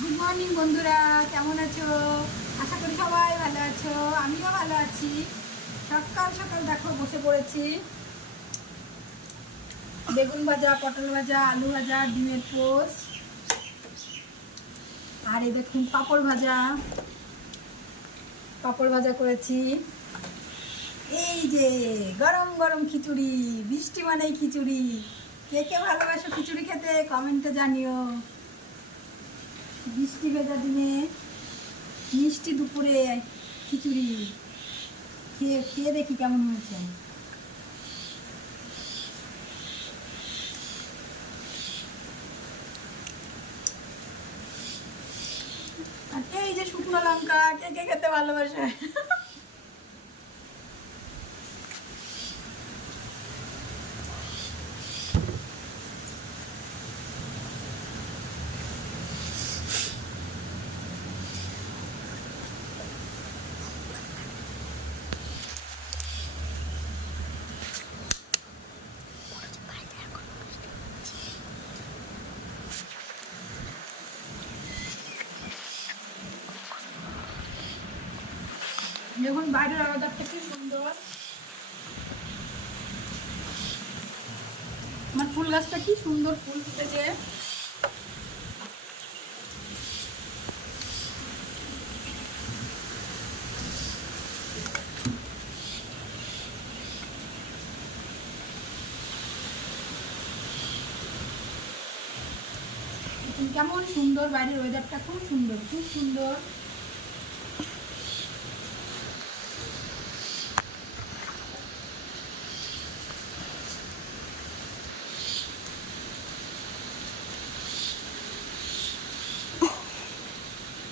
Good morning বন্ধুরা, কেমন আছো? আশা করি সবাই ভালো আছো, আমিও ভালো আছি। সকাল সকাল দেখো বসে পড়েছি। বেগুন ভাজা, পটল ভাজা, আলু ভাজা, ডিমের পোস্ট, আর এই দেখুন পাঁপড় ভাজা করেছি। এই যে গরম গরম খিচুড়ি, বৃষ্টি মানেই খিচুড়ি। কে কে ভালোবাসো খিচুড়ি খেতে কমেন্টে জানিও। বৃষ্টি ভেজা দিনে মিষ্টি দুপুরে খিচুড়ি খেয়ে খেয়ে দেখি কেমন হয়েছে। আর এই যে শুকনো লঙ্কা, কে কে খেতে ভালোবাসে? দেখুন বাইরের আলাদাটা কি সুন্দর। আমার ফুল গাছটা কি সুন্দর ফুল ফুটেছে। কেমন সুন্দর, বাইরের ওয়েদারটা খুব সুন্দর, খুব সুন্দর।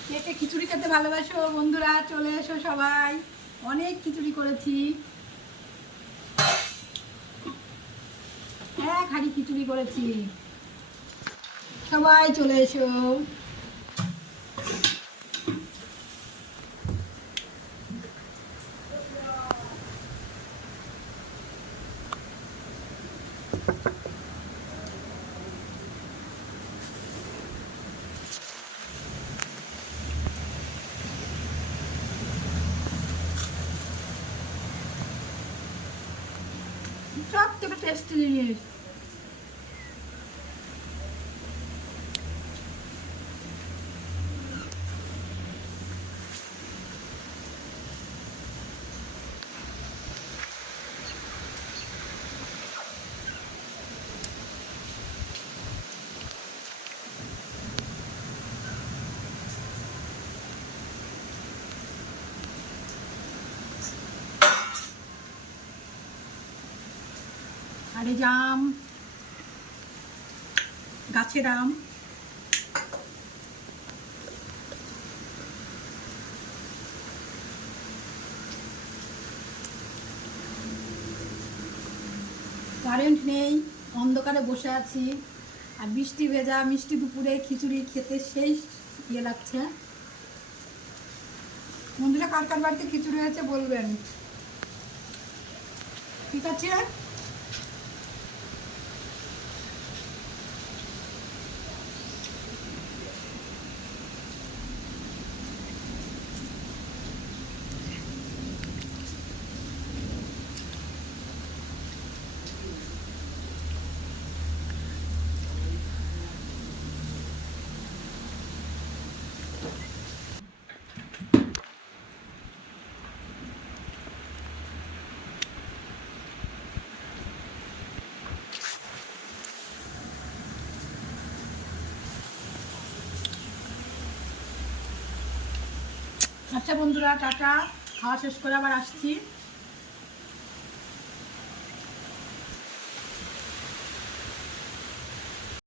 কে কে খিচুড়ি খেতে ভালোবাসো বন্ধুরা, চলে এসো সবাই। অনেক খিচুড়ি করেছি, এক হাঁড়ি খিচুড়ি করেছি। সবাই চলে এসো। সব থেকে টেস্টি জিনিস। আর এই জাম, গাছের আম। কারেন্ট নেই, অন্ধকারে বসে আছি, আর বৃষ্টি ভেজা মিষ্টি দুপুরে খিচুড়ি খেতে সেই ইয়ে লাগছে। বন্ধুরা, কার কার বাড়িতে খিচুড়ি হয়েছে বলবেন। ঠিক আছে। আচ্ছা বন্ধুরা, টাটা। খাওয়া শেষ করে আবার আসছি।